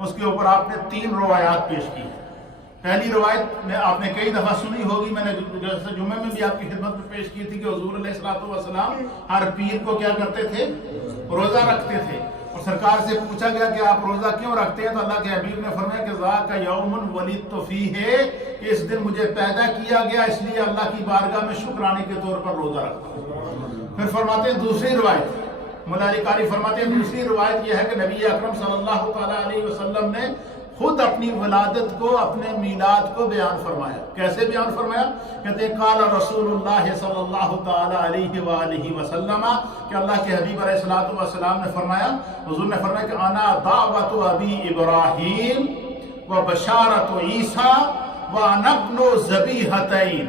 اس کے اوپر آپ نے 3 روایات پیش کی. پہلی روایت میں آپ نے کئی دفعہ سنی ہوگی، میں نے جیسے جمعے میں بھی آپ کی خدمت میں پیش کی تھی کہ حضور علیہ الصلوۃ والسلام ہر پیر کو کیا کرتے تھے؟ روزہ رکھتے تھے. اور سرکار سے پوچھا گیا کہ آپ روزہ کیوں رکھتے ہیں؟ تو اللہ کے حبیب نے فرمایا کہ ذاک یوم ولدت فیہ، کہ اس دن مجھے پیدا کیا گیا، اس لیے اللہ کی بارگاہ میں شکرانے کے طور پر روزہ رکھتا ہوں. پھر فرماتے ہیں دوسری روایت، مولا علی قاری فرماتے ہیں دوسری روایت یہ ہے کہ نبی اکرم صلی اللہ تعالیٰ علیہ وسلم نے خود اپنی ولادت کو، اپنے میلاد کو بیان فرمایا. کیسے بیان فرمایا؟ کہتے ہیں قال رسول اللہ صلی اللہ تعالیٰ علیہ وآلہ وسلم، کہ اللہ کے حبیب علیہ الصلوۃ والسلام نے فرمایا، حضور نے فرمایا کہ انا دعوت ابی ابراہیم و بشارت عیسیٰ وانا ابن ذبیحتین.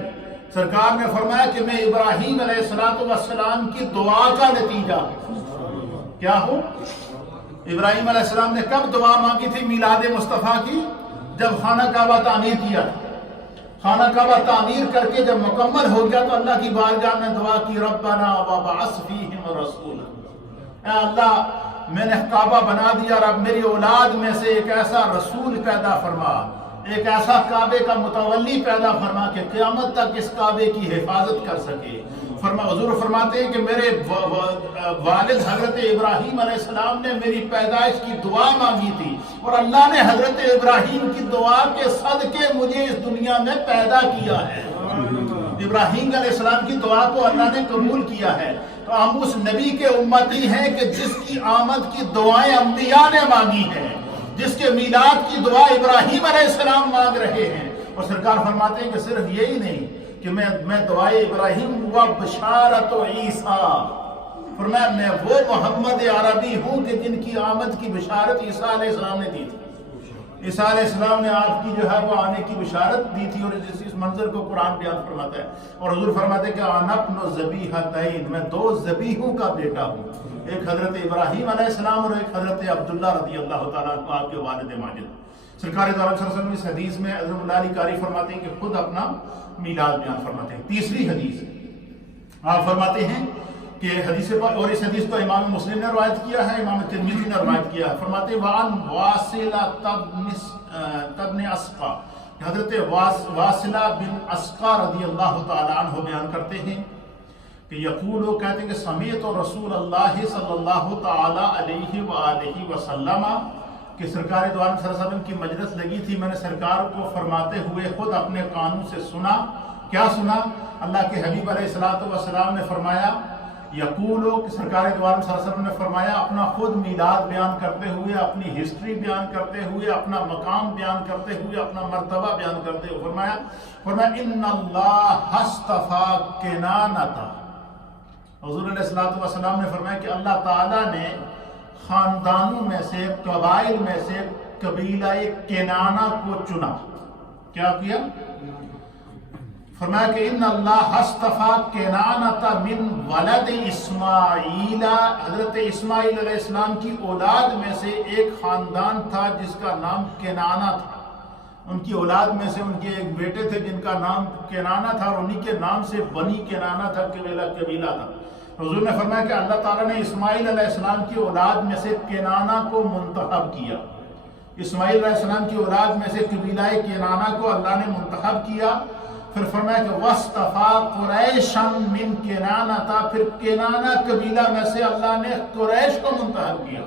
سرکار نے فرمایا کہ میں ابراہیم علیہ الصلوۃ والسلام کی دعا کا نتیجہ کیا ہوں. ابراہیم علیہ السلام نے کب دعا مانگی تھی میلاد مصطفیٰ کی؟ جب خانہ کعبہ تعمیر کیا. خانہ کعبہ تعمیر کر کے جب مکمل ہو گیا تو اللہ کی بارگاہ میں دعا کی، ربنا وابعث فیہم رسولا، اے اللہ میں نے کعبہ بنا دیا، رب میری اولاد میں سے ایک ایسا رسول پیدا فرما، ایک ایسا کعبے کا متولی پیدا فرما کہ قیامت تک اس کعبے کی حفاظت کر سکے. حضور فرماتے ہیں کہ میرے والد حضرت ابراہیم علیہ السلام نے میری پیدائش کی دعا مانگی تھی، اور اللہ نے حضرت ابراہیم کی دعا کے صدقے مجھے اس دنیا میں پیدا کیا ہے. ابراہیم علیہ السلام کی دعا کو اللہ نے قبول کیا ہے. تو ہم اس نبی کے امتی ہیں کہ جس کی آمد کی دعائیں انبیاء نے مانگی ہیں، جس کے میلاد کی دعا ابراہیم علیہ السلام مانگ رہے ہیں. اور سرکار فرماتے ہیں کہ صرف یہی نہیں کہ میں دعائے ابراہیم ہوا بشارت و عیسیٰ، فرمایا میں وہ محمد عربی ہوں کہ جن کی آمد کی بشارت عیسیٰ علیہ السلام نے دی تھی. عیسیٰ علیہ السلام نے آپ کی جو ہے وہ آنے کی بشارت دی تھی، اور اس منظر کو قرآن بیان فرماتا ہے. اور حضور فرماتے ہیں کہ انا ابن ذبیحتین، میں 2 ذبیحوں کا بیٹا ہوں، ایک حضرت ابراہیم علیہ السلام اور ایک حضرت عبداللہ رضی اللہ تعالیٰ عنہ، آپ کے والد ماجد. سرکار دو عالم صلی اللہ علیہ وسلم اس حدیث میں حضرت مولا علی قاری فرماتے ہیں کہ خود اپنا میلاد بیان فرماتے ہیں. تیسری حدیث آپ فرماتے ہیں کہ حدیث، اور اس حدیث کو امام مسلم نے روایت کیا ہے، امام ترمذی نے روایت کیا ہے. فرماتے ہیں وعن واصلہ تبن اسقا، حضرت واصلہ بن اسقا رضی اللہ تعالیٰ عنہ بیان کرتے ہیں کہ یقول، کہتے ہیں کہ سمیعت رسول اللہ صلی اللہ تعالیٰ علیہ وآلہ وسلم، کہ سرکار دو عالم صلی اللہ علیہ وسلم کی مجلس لگی تھی، میں نے سرکار کو فرماتے ہوئے خود اپنے کانوں سے سنا. کیا سنا؟ اللہ کے حبیب علیہ الصلوۃ والسلام نے فرمایا، یقولو، کہ سرکار دو عالم صلی اللہ علیہ وسلم نے فرمایا اپنا خود میلاد بیان کرتے ہوئے، اپنی ہسٹری بیان کرتے ہوئے، اپنا مقام بیان کرتے ہوئے، اپنا مرتبہ بیان کرتے ہوئے فرمایا ان اللہ اصطفیٰ کنانۃ. حضور علیہ الصلوۃ والسلام نے فرمایا کہ اللہ تعالیٰ نے خاندانوں میں سے، قبائل میں سے قبیلہ کنانہ کو چنا. کیا کیا؟ فرمایا کہ ان اللہ اصطفیٰ کنانۃ من ولد اسماعیل، حضرت اسماعیل علیہ السلام کی اولاد میں سے ایک خاندان تھا جس کا نام کنانہ تھا. ان کی اولاد میں سے ان کے ایک بیٹے تھے جن کا نام کنانہ تھا، اور انہی کے نام سے بنی کنانہ تھا، قبیلہ تھا. حضور نے فرمایا کہ اللہ تعالیٰ نے اسماعیل علیہ السلام کی اولاد میں سے کنانہ کو منتخب کیا. اسماعیل علیہ السلام کی اولاد میں سے قبیلہ کنانہ کو اللہ نے منتخب کیا. پھر فرمایا کہ وَاصْطَفَىٰ قُرَيْشًا مِّن کِنَانَةَ، پھر کنانہ قبیلہ میں سے اللہ نے قریش کو منتخب کیا.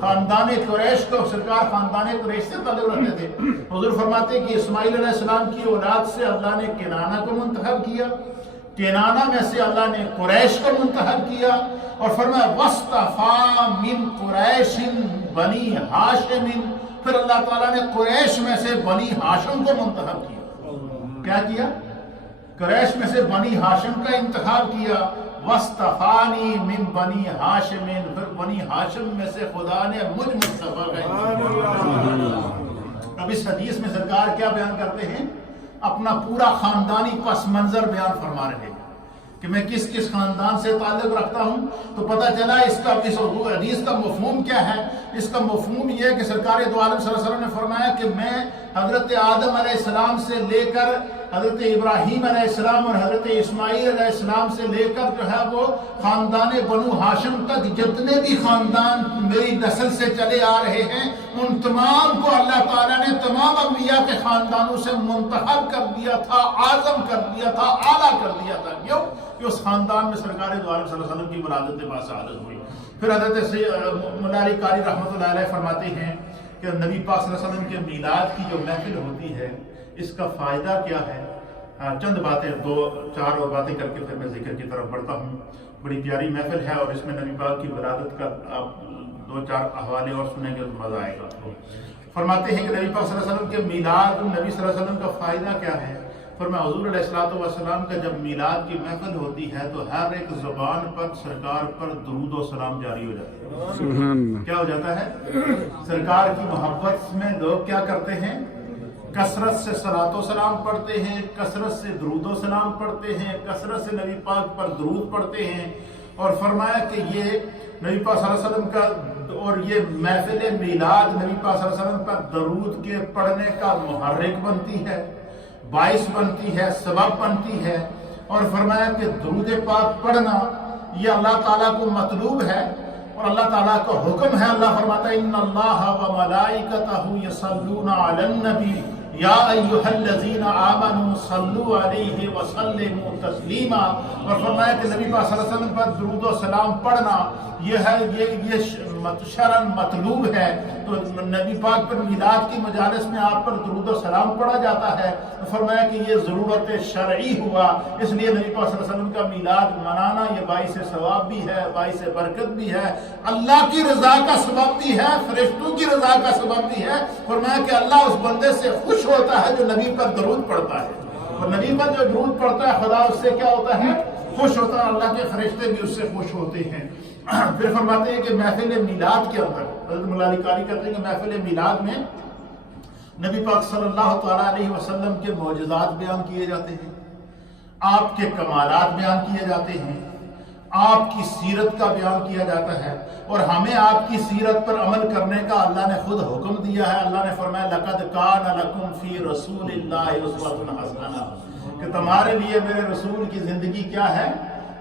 خاندان قریش کو، سرکار خاندان قریش سے تعلق رکھتے تھے. حضور فرماتے ہیں کہ اسماعیل علیہ السلام کی اولاد سے اللہ نے کنانہ کو منتخب کیا، کنانہ میں سے اللہ نے قریش کو منتخب کیا، اور فرمایا وَاصْطَفَىٰ مِن قُرَيْشٍ بنی ہاشم، پھر اللہ تعالیٰ نے قریش میں سے بنی ہاشم کو منتخب کیا. کیا کیا؟ قریش میں سے بنی ہاشم کا انتخاب کیا. وَاصْطَفَانِي مِن بنی ہاشم، پھر بنی ہاشم میں سے خدا نے مجھ مصطفیٰ کا انتخاب کیا. اب اس حدیث میں سرکار کیا بیان کرتے ہیں؟ اپنا پورا خاندانی پس منظر بیان فرما رہے ہیں کہ میں کس کس خاندان سے تعلق رکھتا ہوں، تو پتہ چلا اس حدیث کا مفہوم کیا ہے۔ اس کا مفہوم یہ ہے کہ سرکار دو عالم صلی اللہ علیہ وسلم نے فرمایا کہ میں حضرت آدم علیہ السلام سے لے کر حضرت ابراہیم علیہ السلام اور حضرت اسماعیل علیہ السلام سے لے کر جو ہے وہ خاندان بنو ہاشم تک جتنے بھی خاندان میری نسل سے چلے آ رہے ہیں، ان تمام کو اللہ تعالیٰ نے تمام انبیاء کے خاندانوں سے منتخب کر دیا تھا، اعظم کر دیا تھا، اعلیٰ کر دیا تھا۔ کیوں؟ کہ اس خاندان میں سرکار دو عالم صلی اللہ علیہ وسلم کی ولادت باسعادت ہوئی۔ پھر حضرت مولا علی قاری رحمۃ اللہ علیہ فرماتے ہیں کہ نبی پاک صلی اللہ علیہ وسلم کے میلاد کی جو محفل ہوتی ہے اس کا فائدہ کیا ہے؟ چند باتیں، دو چار اور باتیں کر کے پھر میں ذکر کی طرف بڑھتا ہوں۔ بڑی پیاری محفل ہے اور اس میں نبی پاک کی ولادت کا آپ دو چار حوالے اور سنیں گے تو مزہ آئے گا۔ فرماتے ہیں کہ نبی پاک صلی اللہ علیہ وسلم کے میلاد نبی صلی اللہ علیہ وسلم کا فائدہ کیا ہے؟ فرمایا حضور علیہ السلام کا جب میلاد کی محفل ہوتی ہے تو ہر ایک زبان پر سرکار پر درود و سلام جاری ہو جاتا ہے۔ کیا ہو جاتا ہے؟ سرکار کی محبت میں لوگ کیا کرتے ہیں؟ کثرت سے صلاۃ و سلام پڑھتے ہیں، کثرت سے درود و سلام پڑھتے ہیں، کثرت سے نبی پاک پر درود پڑھتے ہیں۔ اور فرمایا کہ یہ نبی پاک صلی اللہ علیہ وسلم کا اور یہ محفل میلاد نبی پاک صلی اللہ علیہ وسلم پر درود کے پڑھنے کا محرک بنتی ہے، باعث بنتی ہے، سبب بنتی ہے۔ اور فرمایا کہ درود پاک پڑھنا یہ اللہ تعالیٰ کو مطلوب ہے اور اللہ تعالیٰ کا حکم ہے۔ اللہ فرماتا ہے ان اللہ و ملائکتہ یصلون علی النبی یا ایھا الذین آمنوا صلوا علیہ وسلموا تسلیما۔ اور فرمایا کہ نبی پاک صلی اللہ علیہ وسلم پر درود و سلام پڑھنا یہ شرعاً مطلوب ہے۔ تو نبی پاک پر میلاد کی مجالس میں آپ پر درود و سلام پڑھا جاتا ہے۔ فرمایا کہ یہ ضرورت شرعی ہوا، اس لیے نبی پاک صلی اللہ علیہ وسلم کا میلاد منانا یہ باعث ثواب بھی ہے، باعث برکت بھی ہے، اللہ کی رضا کا سبب بھی ہے، فرشتوں کی رضا کا سبب بھی ہے۔ فرمایا کہ اللہ اس بندے سے خوش ہوتا ہے جو نبی پر درود پڑھتا ہے، اور نبی پر جو درود پڑھتا ہے خدا اس سے کیا ہوتا ہے؟ خوش ہوتا ہے، اللہ کے فرشتے بھی اس سے خوش ہوتے ہیں۔ پھر فرماتے ہیں کہ محفل میلاد کے اندر حضرت مولا علی قاری کہتے ہیں کہ محفل میلاد میں نبی پاک صلی اللہ تعالیٰ علیہ وسلم کے معجزات بیان کیے جاتے ہیں، آپ کے کمالات بیان کیے جاتے ہیں، آپ کی سیرت کا بیان کیا جاتا ہے، اور ہمیں آپ کی سیرت پر عمل کرنے کا اللہ نے خود حکم دیا ہے۔ اللہ نے فرمایا لَقَدْ كَانَ لَكُمْ فِي رَسُولِ اللَّهِ أُسْوَةٌ حَسَنَةٌ، کہ تمہارے لیے میرے رسول کی زندگی کیا ہے؟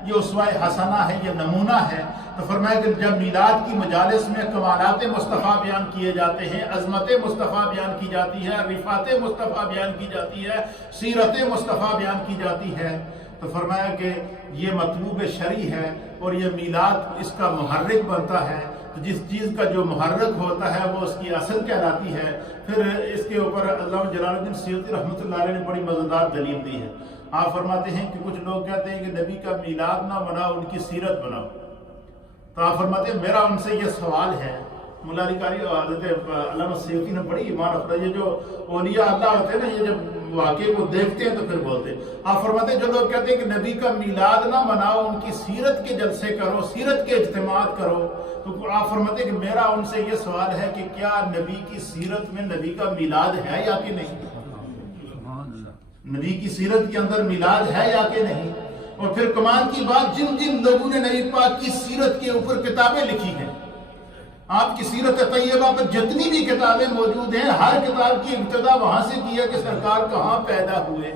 یہ اسوہ حسنہ ہے، یہ نمونہ ہے۔ تو فرمایا کہ جب میلاد کی مجالس میں کمالات مصطفیٰ بیان کیے جاتے ہیں، عظمت مصطفیٰ بیان کی جاتی ہے، رفعت مصطفیٰ بیان کی جاتی ہے، سیرت مصطفیٰ بیان کی جاتی ہے، تو فرمایا کہ یہ مطلوب شرعی ہے اور یہ میلاد اس کا محرک بنتا ہے۔ تو جس چیز کا جو محرک ہوتا ہے وہ اس کی اصل کہلاتی ہے۔ پھر اس کے اوپر علامہ جلال الدین سیوطی رحمۃ اللہ علیہ نے بڑی مزیدار دلیل دی ہے۔ آپ فرماتے ہیں کہ کچھ لوگ کہتے ہیں کہ نبی کا میلاد نہ بناؤ، ان کی سیرت بناؤ۔ تو آپ فرماتے ہیں میرا ان سے یہ سوال ہے، مولا علی قاری حضرت علامہ سیوطی نے بڑی ایمان رکھا، یہ جو اولیاء اللہ ہوتے ہیں نا، یہ جب واقعے کو دیکھتے ہیں تو پھر بولتے ہیں۔ آپ فرماتے ہیں جو لوگ کہتے ہیں کہ نبی کا میلاد نہ مناؤ، ان کی سیرت کے جلسے کرو، سیرت کے اجتماعات کرو، تو آپ فرماتے ہیں کہ میرا ان سے یہ سوال ہے کہ کیا نبی کی سیرت میں نبی کا میلاد ہے یا کہ نہیں؟ نبی کی سیرت کے اندر میلاد ہے یا کہ نہیں؟ اور پھر کمال کی بات، جن جن لوگوں نے نبی پاک کی سیرت کے اوپر کتابیں لکھی ہیں، آپ کی سیرت طیبہ پر جتنی بھی کتابیں موجود ہیں، ہر کتاب کی ابتدا وہاں سے کی ہے کہ سرکار کہاں پیدا ہوئے،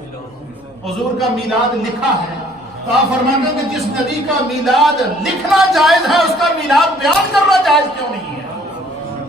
حضور کا میلاد لکھا ہے۔ تو آپ فرماتے ہیں کہ جس نبی کا میلاد لکھنا جائز ہے، اس کا میلاد بیان کرنا جائز کیوں نہیں ہے؟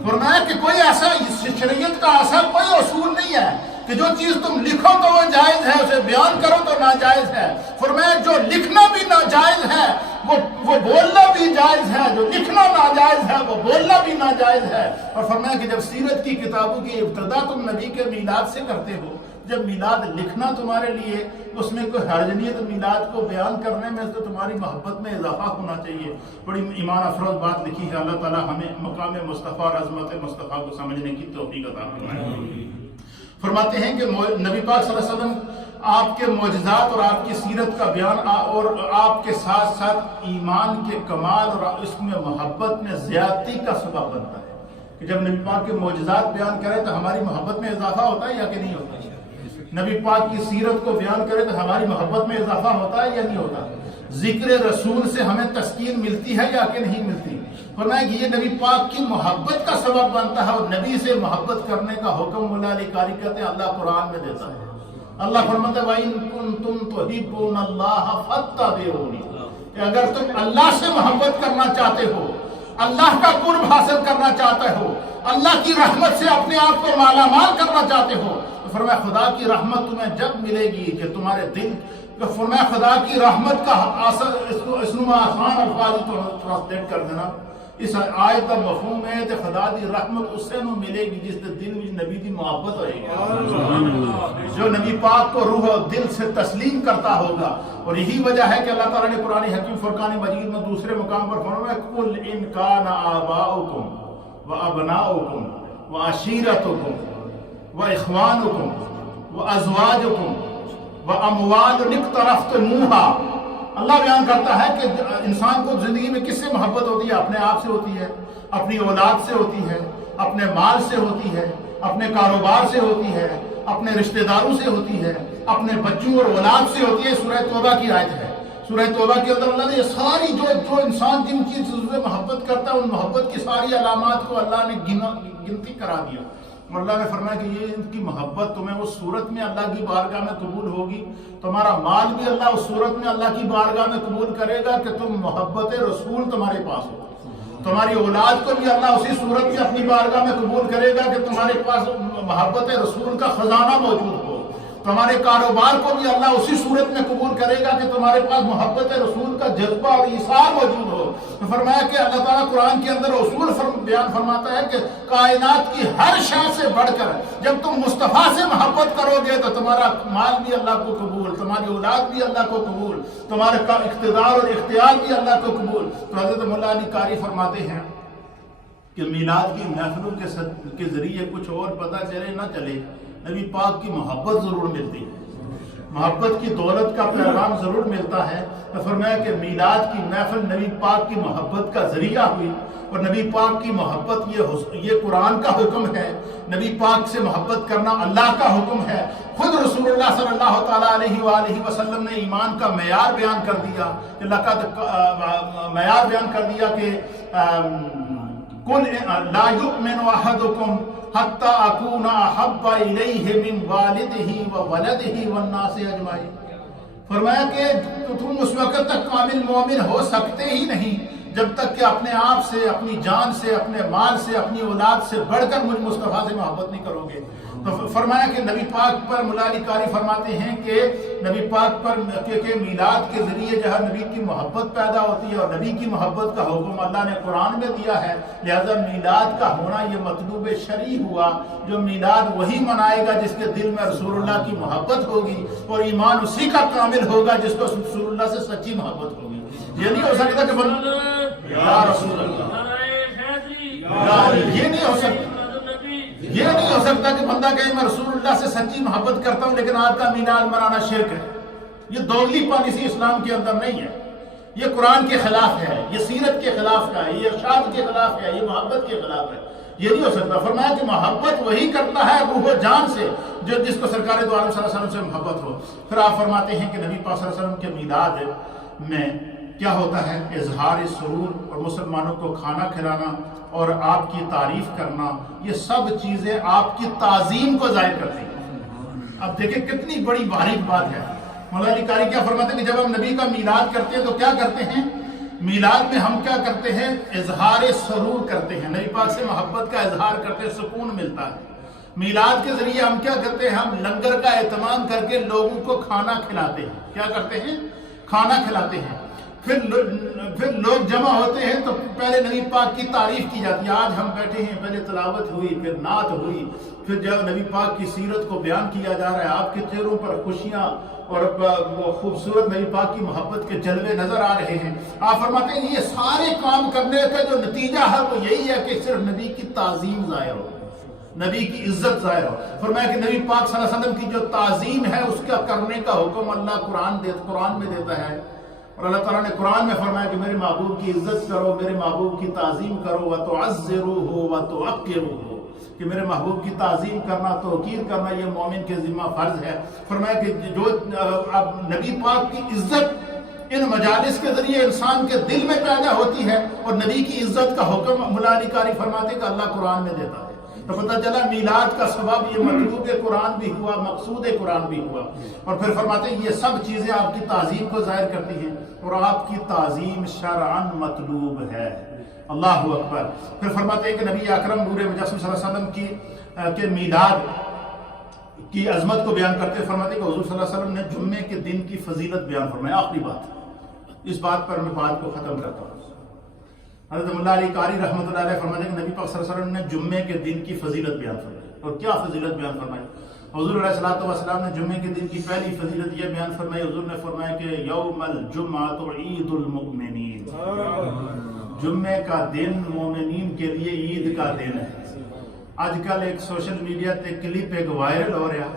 فرمایا کہ کوئی ایسا شریعت کا ایسا کوئی اصول نہیں ہے کہ جو چیز تم لکھو تو وہ جائز ہے، اسے بیان کرو تو ناجائز ہے۔ فرمایا جو لکھنا بھی ناجائز ہے وہ بولنا بھی جائز ہے، جو لکھنا ناجائز ہے وہ بولنا بھی ناجائز ہے۔ اور فرمایا کہ جب سیرت کی کتابوں کی ابتدا تم نبی کے میلاد سے کرتے ہو، جب میلاد لکھنا تمہارے لیے اس میں کوئی حرج نہیں ہے، تو میلاد کو بیان کرنے میں تو تمہاری محبت میں اضافہ ہونا چاہیے۔ بڑی ایمان افروز بات لکھی ہے۔ اللہ تعالیٰ ہمیں مقام مصطفیٰ اور عظمت مصطفیٰ کو سمجھنے کی توفیق عطا فرمائے۔ فرماتے ہیں کہ نبی پاک صلی اللہ علیہ وسلم آپ کے معجزات اور آپ کی سیرت کا بیان اور آپ کے ساتھ ساتھ ایمان کے کمال اور اس میں محبت میں زیادتی کا سبب بنتا ہے کہ جب نبی پاک کے معجزات بیان کرے تو ہماری محبت میں اضافہ ہوتا ہے یا کہ نہیں ہوتا؟ نبی پاک کی سیرت کو بیان کرے تو ہماری محبت میں اضافہ ہوتا ہے یا نہیں ہوتا؟ ذکر رسول سے ہمیں تسکین ملتی ہے یا کہ نہیں ملتی؟ فرمایا کہ یہ نبی پاک کی محبت کا سبب بنتا ہے، اور نبی سے محبت کرنے کا حکم مولا علی قاری کہتے ہیں اللہ قرآن میں دیتا ہے۔ اللہ فرماتا ہے وَإِن كُنتُمْ تُحِبُّونَ اللَّهَ فَاتَّبِعُونِی، کہ اگر تم اللہ سے محبت کرنا چاہتے ہو، اللہ کا قرب حاصل کرنا چاہتے ہو، اللہ کی رحمت سے اپنے آپ کو مالا مال کرنا چاہتے ہو، تو فرمایا خدا کی رحمت تمہیں جب ملے گی کہ تمہارے دل، فرمایا خدا کی رحمت کا اس میں آسان الفاظ ٹرانسلیٹ کر دینا، اس آیت کا مفہوم ہے کہ خدا دی رحمت اس سے نو ملے گی جس کے دل میں نبی دی محبت ہوئے گی، جو نبی پاک کو روح و دل سے تسلیم کرتا ہوگا۔ اور یہی وجہ ہے کہ اللہ تعالیٰ نے قرآن حکیم فرقان مجید میں دوسرے مقام پر فرمایا قُلْ إِنْ كَانَ آبَاؤُكُمْ وَأَبْنَاؤُكُمْ وَعَشِيرَتُكُمْ وَإِخْوَانُكُمْ وَأَزْوَاجُكُمْ وَأَمْوَالٌ اقْتَرَفْتُمُوهَا۔ اللہ بیان کرتا ہے کہ انسان کو زندگی میں کس سے محبت ہوتی ہے؟ اپنے آپ سے ہوتی ہے، اپنی اولاد سے ہوتی ہے، اپنے مال سے ہوتی ہے، اپنے کاروبار سے ہوتی ہے، اپنے رشتہ داروں سے ہوتی ہے، اپنے بچوں اور اولاد سے ہوتی ہے۔ سورہ توبہ کی آیت ہے، سورہ توبہ کے اندر اللہ نے یہ ساری جو انسان جن چیز سے محبت کرتا ہے ان محبت کی ساری علامات کو اللہ نے گنتی کرا دیا، اور اللہ نے فرمایا کہ یہ ان کی محبت تمہیں اس صورت میں اللہ کی بارگاہ میں قبول ہوگی، تمہارا مال بھی اللہ اس صورت میں اللہ کی بارگاہ میں قبول کرے گا کہ تم محبت رسول تمہارے پاس ہو، تمہاری اولاد کو بھی اللہ اسی صورت میں اپنی بارگاہ میں قبول کرے گا کہ تمہارے پاس محبت رسول کا خزانہ موجود ہو، تمہارے کاروبار کو بھی اللہ اسی صورت میں قبول کرے گا کہ تمہارے پاس محبت رسول کا جذبہ اور ایثار موجود ہو۔ تو فرمایا کہ اللہ تعالیٰ قرآن کے اندر اصول بیان فرماتا ہے کہ کائنات کی ہر شے سے بڑھ کر جب تم مصطفیٰ سے محبت کرو گے تو تمہارا مال بھی اللہ کو قبول، تمہاری اولاد بھی اللہ کو قبول، تمہارے اقتدار اور اختیار بھی اللہ کو قبول۔ تو حضرت مولا علی قاری فرماتے ہیں کہ میلاد کی محفلوں کے ذریعے کچھ اور پتہ چلے نہ چلے، نبی پاک کی محبت ضرور ملتی ہے، محبت کی دولت کا پیغام ضرور ملتا ہے۔ تو فرمایا کہ میلاد کی محفل نبی پاک کی محبت کا ذریعہ ہوئی، اور نبی پاک کی محبت یہ قرآن کا حکم ہے، نبی پاک سے محبت کرنا اللہ کا حکم ہے۔ خود رسول اللہ صلی اللہ تعالیٰ علیہ وآلہ وسلم نے ایمان کا معیار بیان کر دیا کہ معیار بیان کر دیا کہ قُلْ لَا يُؤْمِنُ أَحَدُكُمْ حَتَّى أَكُونَ أَحَبَّ إِلَيْهِ مِنْ وَالِدِهِ وَوَلَدِهِ وَالنَّاسِ أَجْمَعِينَ۔ فرمایا کہ تم اس وقت تک کامل مومن ہو سکتے ہی نہیں جب تک کہ اپنے آپ سے، اپنی جان سے، اپنے مال سے، اپنی اولاد سے بڑھ کر مجھ مصطفیٰ سے محبت نہیں کرو گے۔ تو فرمایا کہ نبی پاک پر مولا علی قاری فرماتے ہیں کہ نبی پاک پر کہ میلاد کے ذریعے جو ہے نبی کی محبت پیدا ہوتی ہے، اور نبی کی محبت کا حکم اللہ نے قرآن میں دیا ہے، لہذا میلاد کا ہونا یہ مطلوب شرعی ہوا۔ جو میلاد وہی منائے گا جس کے دل میں رسول اللہ کی محبت ہوگی، اور ایمان اسی کا کامل ہوگا جس کو رسول اللہ سے سچی محبت ہوگی۔ یہ نہیں ہو سکتا کہ یا رسول اللہ، یہ نہیں ہو سکتا، یہ نہیں ہو سکتا کہ بندہ کہے میں رسول اللہ سے سچی محبت کرتا ہوں لیکن آپ کا میلاد منانا شرک ہے۔ یہ دوگلی پالیسی اسلام کے اندر نہیں ہے، یہ قرآن کے خلاف ہے، یہ سیرت کے خلاف کا ہے، یہ ارشاد کے خلاف ہے، یہ محبت کے خلاف ہے، یہ نہیں ہو سکتا۔ فرمایا کہ محبت وہی کرتا ہے روح و جان سے جو جس کو سرکار دو عالم صلی اللہ علیہ وسلم سے محبت ہو۔ پھر آپ فرماتے ہیں کہ نبی پاک صلی اللہ علیہ وسلم کے میلاد میں کیا ہوتا ہے؟ اظہار سرور اور مسلمانوں کو کھانا کھلانا اور آپ کی تعریف کرنا، یہ سب چیزیں آپ کی تعظیم کو ظاہر کرتی ہیں۔ اب دیکھیں کتنی بڑی باریک بات ہے۔ مولا علی قاری کیا فرماتے ہیں کہ جب ہم نبی کا میلاد کرتے ہیں تو کیا کرتے ہیں؟ میلاد میں ہم کیا کرتے ہیں؟ اظہار سرور کرتے ہیں، نبی پاک سے محبت کا اظہار کرتے ہیں، سکون ملتا ہے۔ میلاد کے ذریعے ہم کیا کرتے ہیں؟ ہم لنگر کا اہتمام کر کے لوگوں کو کھانا کھلاتے ہیں۔ کیا کرتے ہیں؟ کھانا کھلاتے ہیں۔ پھر لوگ جمع ہوتے ہیں تو پہلے نبی پاک کی تعریف کی جاتی ہے۔ آج ہم بیٹھے ہیں، پہلے تلاوت ہوئی، پھر نعت ہوئی، پھر جب نبی پاک کی سیرت کو بیان کیا جا رہا ہے، آپ کے چہروں پر خوشیاں اور وہ خوبصورت نبی پاک کی محبت کے جلوے نظر آ رہے ہیں۔ آپ فرماتے ہیں یہ سارے کام کرنے کا جو نتیجہ ہے وہ یہی ہے کہ صرف نبی کی تعظیم ظاہر ہو، نبی کی عزت ظاہر ہو۔ فرمایا کہ نبی پاک صلی اللہ علیہ وسلم کی جو تعظیم ہے اس کا کرنے کا حکم اللہ قرآن میں دیتا ہے، اور اللہ تعالیٰ نے قرآن میں فرمایا کہ میرے محبوب کی عزت کرو، میرے محبوب کی تعظیم کرو، وَتُعَزِّرُوهُ وَتُوَقِّرُوهُ، کہ میرے محبوب کی تعظیم کرنا، توقیر کرنا یہ مومن کے ذمہ فرض ہے۔ فرمایا کہ جو اب نبی پاک کی عزت ان مجالس کے ذریعے انسان کے دل میں پیدا ہوتی ہے، اور نبی کی عزت کا حکم مولا علی قاری فرماتے کہ اللہ قرآن میں دیتا ہے۔ تو پتہ چلا میلاد کا سبب یہ مطلوب قرآن بھی ہوا، مقصود قرآن بھی ہوا، اور پھر فرماتے ہیں یہ سب چیزیں آپ کی تعظیم کو ظاہر کرتی ہیں، اور آپ کی تعظیم شرعاً مطلوب ہے۔ اللہ اکبر۔ پھر فرماتے ہیں کہ نبی اکرم نور مجسم صلی اللہ علیہ وسلم کے میلاد کی عظمت کو بیان کرتے فرماتے ہیں کہ حضور صلی اللہ علیہ وسلم نے جمعے کے دن کی فضیلت بیان فرمائی۔ آخری بات، اس بات پر میں بات کو ختم کرتا ہوں۔ حضرت مولا علی قاری رحمۃ اللہ علیہ فرماتے ہیں کہ نبی پاک صلی اللہ علیہ وسلم نے جمعے کے دن کی فضیلت بیان فرمائی۔ اور کیا فضیلت بیان فرمائی؟ حضور علیہ الصلوۃ والسلام نے جمعے کے دن کی پہلی فضیلت یہ بیان فرمائی، حضور نے فرمایا کہ یوم الجمعۃ عید المؤمنین، جمعے کا دن مومنین کے لیے عید کا دن ہے۔ آج کل ایک سوشل میڈیا تے کلپ ایک وائرل ہو رہا،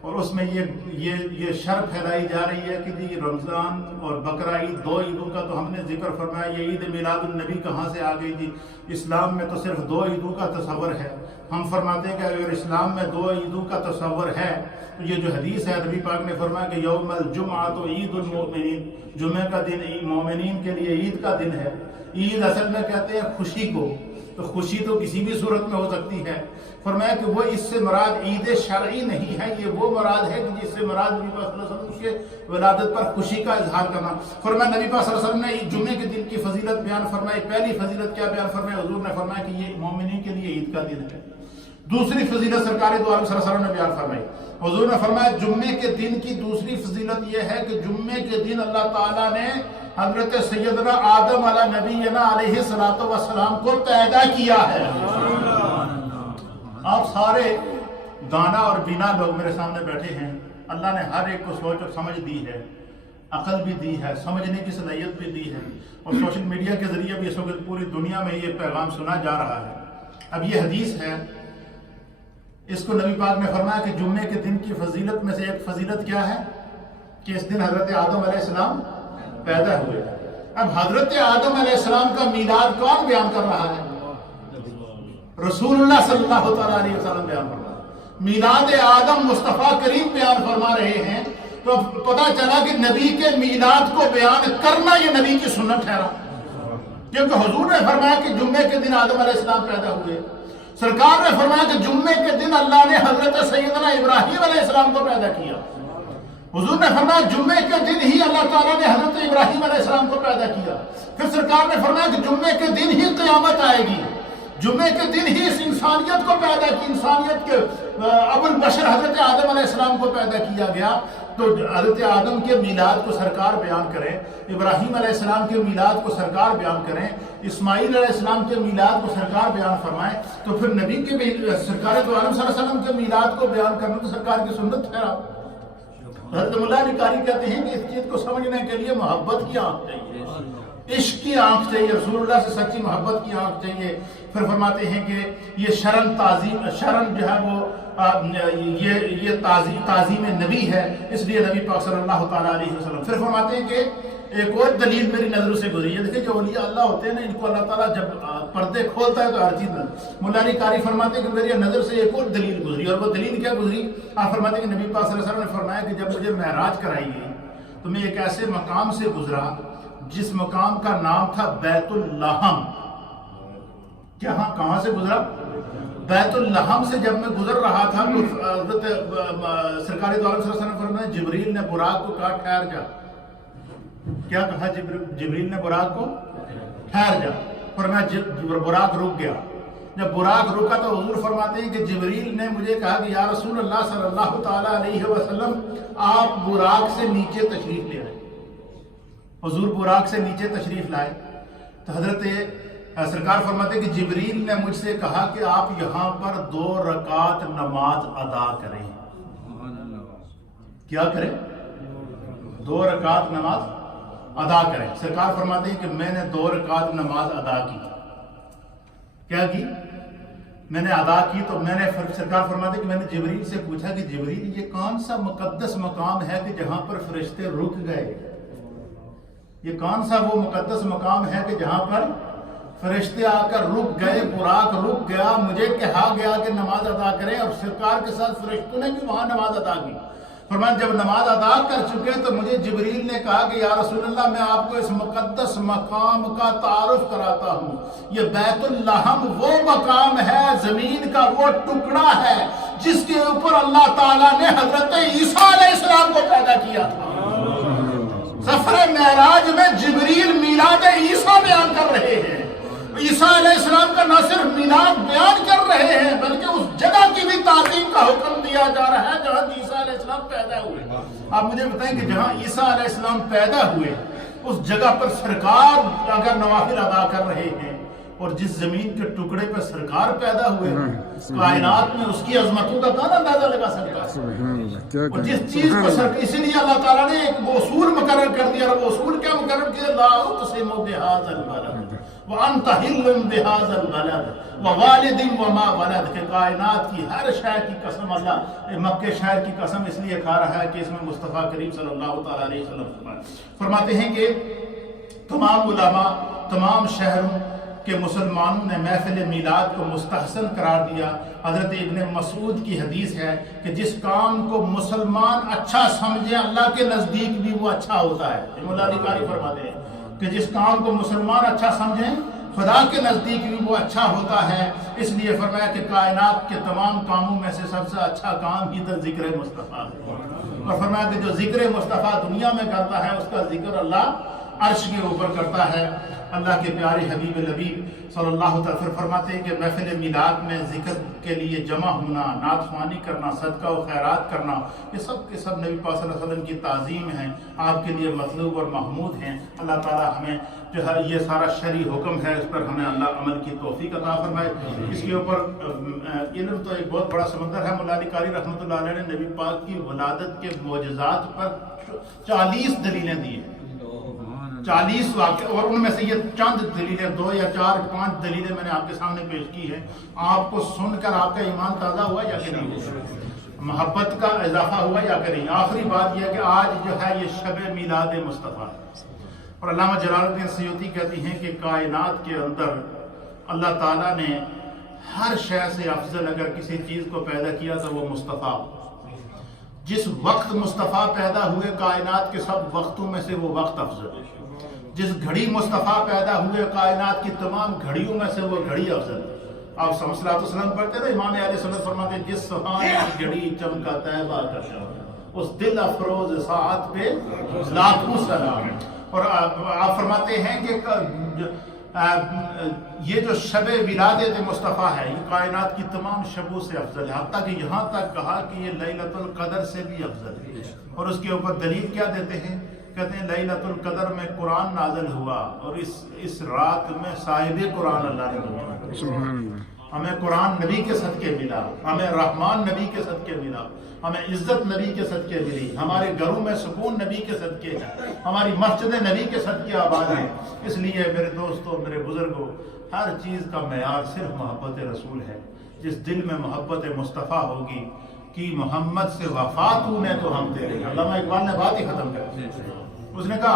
اور اس میں یہ شر پھیلائی جا رہی ہے کہ جی رمضان اور بقرہ عید دو عیدوں کا تو ہم نے ذکر فرمایا، یہ عید میلاد النبی کہاں سے آ گئی جی؟ اسلام میں تو صرف دو عیدوں کا تصور ہے۔ ہم فرماتے ہیں کہ اگر اسلام میں دو عیدوں کا تصور ہے تو یہ جو حدیث ہے نبی پاک نے فرمایا کہ یوم الجمعہ تو عید المؤمنین، جمعے کا دن مومنین کے لیے عید کا دن ہے۔ عید اصل میں کہتے ہیں خوشی کو، تو خوشی تو کسی بھی صورت میں ہو سکتی ہے۔ فرمایا کہ وہ اس سے مراد عید شرعی نہیں ہے، یہ وہ مراد ہے کہ جس سے مراد نبی پاک صلی اللہ علیہ وسلم کے ولادت پر خوشی کا اظہار کرنا۔ فرمایا نبی پاک صلی اللہ علیہ وسلم نے جمعے کے دن کی فضیلت بیان فرمائی۔ پہلی فضیلت کیا بیان فرمائی؟ حضور نے فرمایا کہ یہ مومنین کے لیے عید کا دن ہے۔ دوسری فضیلت سرکار دو عالم صلی اللہ علیہ وسلم نے بیان فرمائی، حضور نے فرمایا جمعے کے دن کی دوسری فضیلت یہ ہے کہ جمعے کے دن اللہ تعالیٰ نے حضرت سیدنا آدم علیہ نبینا علیہ الصلوۃ والسلام کو پیدا کیا ہے۔ آپ سارے دانا اور بینا لوگ میرے سامنے بیٹھے ہیں، اللہ نے ہر ایک کو سوچ اور سمجھ دی ہے، عقل بھی دی ہے، سمجھنے کی صلاحیت بھی دی ہے، اور سوشل میڈیا کے ذریعے بھی اس وقت پوری دنیا میں یہ پیغام سنا جا رہا ہے۔ اب یہ حدیث ہے، اس کو نبی پاک نے فرمایا کہ جمعے کے دن کی فضیلت میں سے ایک فضیلت کیا ہے کہ اس دن حضرت آدم علیہ السلام پیدا ہوئے۔ اب حضرت آدم علیہ السلام کا میلاد کون بیان کر رہا ہے؟ رسول اللہ صلی اللہ تعالیٰ علیہ وسلم بیان فرما رہا ہے۔ میلاد آدم مصطفیٰ کریم بیان فرما رہے ہیں، تو پتہ چلا کہ نبی کے میلاد کو بیان کرنا یہ نبی کی سنت ٹھہرا، کیونکہ حضور نے فرمایا کہ جمعے کے دن آدم علیہ السلام پیدا ہوئے۔ سرکار نے فرمایا کہ جمعے کے دن اللہ نے حضرت سیدنا ابراہیم علیہ السلام کو پیدا کیا۔ حضور نے فرمایا جمعے کے دن ہی اللہ تعالیٰ نے حضرت ابراہیم علیہ السلام کو پیدا کیا۔ پھر سرکار نے فرمایا کہ جمعے کے دن ہی قیامت آئے گی، جمعے کے دن ہی اس انسانیت کو پیدا کی، انسانیت کے ابو البشر حضرت آدم علیہ السلام کو پیدا کیا گیا۔ تو حضرت آدم کے میلاد کو سرکار بیان کریں، ابراہیم علیہ السلام کے میلاد کو سرکار بیان کریں، اسماعیل علیہ السلام کے میلاد کو سرکار بیان فرمائیں، تو پھر نبی کے سرکار دو عالم صلی اللہ علیہ وسلم کے میلاد کو بیان کرنا تو سرکار کی سنت ٹھہرا۔ حضرت مولا علی قاری کہتے ہیں کہ اس چیز کو سمجھنے کے لیے محبت کی آنکھ چاہیے، عشق کی آنکھ چاہیے، رسول اللہ سے سچی محبت کی آنکھ چاہیے۔ پھر فرماتے ہیں کہ یہ شرن تعظیم، شرن جو ہے وہ یہ تعظیم نبی ہے، اس لیے نبی پاک صلی اللہ تعالیٰ علیہ وسلم۔ پھر فرماتے ہیں کہ ایک اور دلیل میری نظروں سے گزری ہے، دیکھیں جو اولیاء اللہ ہوتے ہیں نا، ان کو اللہ تعالیٰ جب پردے کھولتا ہے تو ہر چیز۔ مولا علی قاری فرماتے ہیں کہ میری نظر سے ایک اور دلیل گزری، اور وہ دلیل کیا گزری؟ آپ فرماتے ہیں کہ نبی پاک صلی اللہ علیہ وسلم نے فرمایا کہ جب مجھے معراج کرائی گئی تو میں ایک ایسے مقام سے گزرا جس مقام کا نام تھا بیت اللحم۔ کہاں سے گزرا؟ بیت اللحم سے جب میں گزر رہا تھا تو حضرت سرکار دو عالم صلی اللہ علیہ وسلم فرمایا جبریل نے براق کو کہا ٹھہر جا۔ کیا کہا جبریل نے براق کو؟ ٹھہر جا۔ فرمایا براق رک گیا۔ جب براق رکا تو حضور فرماتے ہیں کہ جبریل نے مجھے کہا کہ یا رسول اللہ صلی اللہ تعالیٰ علیہ وسلم آپ براق سے نیچے تشریف لے آئے۔ حضور براق سے نیچے تشریف لائے تو حضرت سرکار فرماتے ہیں کہ جبریل نے مجھ سے کہا کہ آپ یہاں پر 2 رکعت نماز ادا کریں۔ کیا کریں؟ 2 رکعت نماز ادا کریں۔ سرکار فرماتے ہیں کہ میں نے 2 رکعت نماز ادا کی۔ کیا کی؟ میں نے ادا کی۔ تو میں نے سرکار فرماتے ہیں کہ میں نے جبریل سے پوچھا کہ جبریل یہ کون سا مقدس مقام ہے کہ جہاں پر فرشتے رک گئے؟ یہ کون سا وہ مقدس مقام ہے کہ جہاں پر فرشتے آ کر رک گئے، براق رک گیا، مجھے کہا گیا کہ نماز ادا کریں، اور سرکار کے ساتھ فرشتوں نے بھی وہاں نماز ادا کی۔ فرمایا جب نماز ادا کر چکے تو مجھے جبریل نے کہا کہ یا رسول اللہ میں آپ کو اس مقدس مقام کا تعارف کراتا ہوں. یہ بیت اللحم وہ مقام ہے، زمین کا وہ ٹکڑا ہے جس کے اوپر اللہ تعالیٰ نے حضرت عیسیٰ علیہ السلام کو پیدا کیا تھا. سفر معراج میں جبریل میلاد عیسیٰ بیان کر رہے ہیں. عیسیٰ علیہ السلام کا نہ صرف میلاد بیان کر رہے ہیں بلکہ اس جگہ کی بھی تعظیم کا حکم دیا جا رہا ہے جہاں عیسیٰ علیہ السلام پیدا ہوئے. آپ مجھے بتائیں کہ جہاں عیسیٰ علیہ السلام پیدا ہوئے اس جگہ پر سرکار اگر نوافل ادا کر رہے ہیں اور جس زمین کے ٹکڑے پر سرکار پیدا ہوئے کائنات میں اس کی عظمتوں کا کون اندازہ لگا سکتا ہے؟ اور جس چیز کو اسی لیے اللہ تعالیٰ نے ایک اصول مقرر کر دیا. اور وہ اصول کیا مقرر کیا؟ لا اقسم بہذا البلد وانت حل بہذا البلد ووالد وما ولد، کہ کائنات کی ہر شے کی قسم اللہ مکہ شہر کی قسم اس لیے کھا رہا ہے کہ اس میں مصطفیٰ کریم صلی اللہ تعالیٰ علیہ وسلم فرماتے ہیں کہ تمام علماء تمام شہروں کہ مسلمانوں نے محفل میلاد کو مستحسن قرار دیا. حضرت ابن مسعود کی حدیث ہے کہ جس کام کو مسلمان اچھا سمجھے اللہ کے نزدیک بھی وہ اچھا ہوتا ہے. مولا علی قاری فرماتے ہیں کہ جس کام کو مسلمان اچھا سمجھیں خدا کے نزدیک بھی وہ اچھا ہوتا ہے. اس لیے فرمایا کہ کائنات کے تمام کاموں میں سے سب سے اچھا کام ہی تو ذکر مصطفیٰ ہے. اور فرمایا کہ جو ذکر مصطفیٰ دنیا میں کرتا ہے اس کا ذکر اللہ عرش کے اوپر کرتا ہے. اللہ کے پیارے حبیب لبیب صلی اللہ علیہ وسلم فرماتے ہیں کہ محفل میلاد میں ذکر کے لیے جمع ہونا، نعت خوانی کرنا، صدقہ و خیرات کرنا، یہ سب کے سب نبی پاک صلی اللہ علیہ وسلم کی تعظیم ہیں، آپ کے لیے مطلوب اور محمود ہیں. اللہ تعالیٰ ہمیں جو ہے یہ سارا شرعی حکم ہے اس پر ہمیں اللہ عمل کی توفیق عطا فرمائے. اس کے اوپر علم تو ایک بہت بڑا سمندر ہے. مولا علی قاری رحمۃ اللہ علیہ نے نبی پاک کی ولادت کے معجزات پر 40 دلیلیں دی ہیں، 40 واقع، اور ان میں سے یہ چند دلیلیں 2 یا 4 5 دلیلیں میں نے آپ کے سامنے پیش کی ہیں. آپ کو سن کر آپ کا ایمان تازہ ہوا یا کہ نہیں ہوا؟ محبت کا اضافہ ہوا یا کہ نہیں؟ آخری بات یہ کہ آج جو ہے یہ شب میلاد مصطفیٰ ہے. اور علامہ جلال الدین سیوطی کہتی ہیں کہ کائنات کے اندر اللہ تعالیٰ نے ہر شے سے افضل اگر کسی چیز کو پیدا کیا تو وہ مصطفیٰ. جس وقت مصطفیٰ پیدا ہوئے کائنات کے سب وقتوں میں سے وہ وقت افضل ہے. جس گھڑی مصطفیٰ پیدا ہوئے کائنات کی تمام گھڑیوں میں سے وہ گھڑی افضل ہے. آپ صلی اللہ علیہ وسلم پڑھتے ہیں امام علیہ السلام فرماتے ہیں جس سبحان کی گھڑی چمکا طیبہ کا شام اس دل افروز ساعت پہ لاکھوں سلام. اور آپ فرماتے ہیں کہ یہ جو شب ولادت مصطفیٰ ہے یہ کائنات کی تمام شبوں سے افضل ہے، حتیٰ کہ یہاں تک کہا کہ یہ لیلۃ القدر سے بھی افضل ہے. اور اس کے اوپر دلیل کیا دیتے ہیں؟ کہتے ہیں لیلۃ القدر میں قرآن نازل ہوا اور اس رات میں صاحب قرآن اللہ نے ملا. ہمیں قرآن نبی کے صدقے ملا، ہمیں رحمان نبی کے صدقے ملا، ہمیں عزت نبی کے صدقے ملی، ہمارے گھروں میں سکون نبی کے صدقے ہیں، ہماری مسجد نبی کے صدقے آباد ہیں. اس لیے میرے دوستوں میرے بزرگوں ہر چیز کا معیار صرف محبت رسول ہے. جس دل میں محبت مصطفیٰ ہوگی کہ محمد سے وفات نے تو ہم تیرے. علامہ اقبال نے بات ہی ختم کر دی. اس نے کہا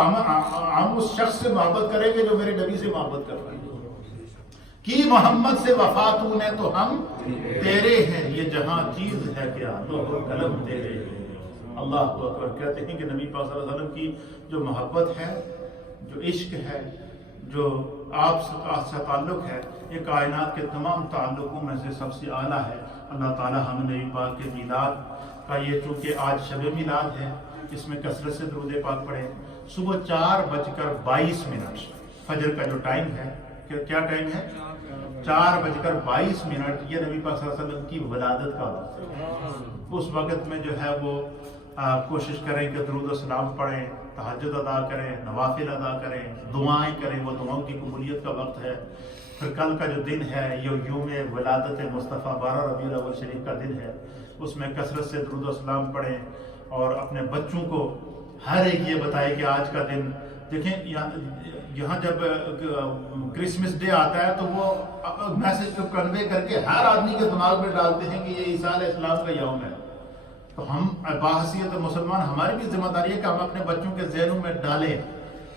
ہم اس شخص سے محبت کریں گے جو میرے نبی سے محبت کر رہے ہیں. کہ محمد سے وفات نے تو ہم تیرے ہیں، یہ جہاں چیز ہے کیا تو قلم تیرے ہیں. اللہ اکبر. کہتے ہیں کہ نبی پاک صلی اللہ علیہ وسلم کی جو محبت ہے، جو عشق ہے، جو آپ سے تعلق ہے، یہ کائنات کے تمام تعلقوں میں سے سب سے اعلیٰ ہے. اللہ تعالیٰ ہم نبی پاک کے میلاد کا یہ چونکہ آج شب میلاد ہے اس میں کثرت سے درود پاک پڑھیں. صبح 4:22 فجر کا جو ٹائم ہے، کیا ٹائم ہے؟ 4:22 یہ نبی پاک صلی اللہ علیہ وسلم کی ولادت کا وقت ہے. اس وقت میں جو ہے وہ کوشش کریں کہ درود و سلام پڑھیں، تہجد ادا کریں، نوافل ادا کریں، دعائیں کریں. وہ دعاؤں کی قبولیت کا وقت ہے. پھر کل کا جو دن ہے یہ یوم ولادت مصطفیٰ 12 ربیع الاول شریف کا دن ہے. اس میں کثرت سے درود و سلام پڑھیں اور اپنے بچوں کو ہر ایک یہ بتائے کہ آج کا دن دیکھیں. یہاں جب کرسمس ڈے آتا ہے تو وہ میسج کو کنوے کر کے ہر آدمی کے دماغ میں ڈالتے ہیں کہ یہ عیسیٰ علیہ السلام کا یوم ہے. تو ہم باحثیت مسلمان ہماری بھی ذمہ داری ہے کہ ہم اپنے بچوں کے ذہنوں میں ڈالیں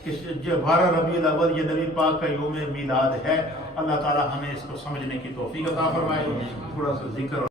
کہ یہ 12 ربیع الاول یہ نبی پاک کا یوم میلاد ہے. اللہ تعالی ہمیں اس کو سمجھنے کی توفیق عطا فرمائے. تھوڑا سا ذکر